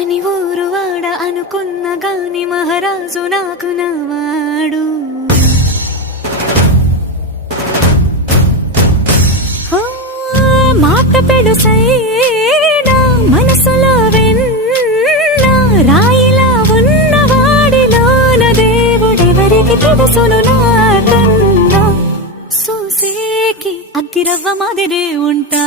అని ఊరు వాడ అనుకున్న గాని మహారాజు నాకు నవాడు. మాట పెడుసైనా మనసులో వెన్న రాయిలా ఉన్నవాడిలోన దేవుడెవరికి తెలుసును నాకన్నా. సూసేకి అగ్గిరవ్వ మాదిరే ఉంటా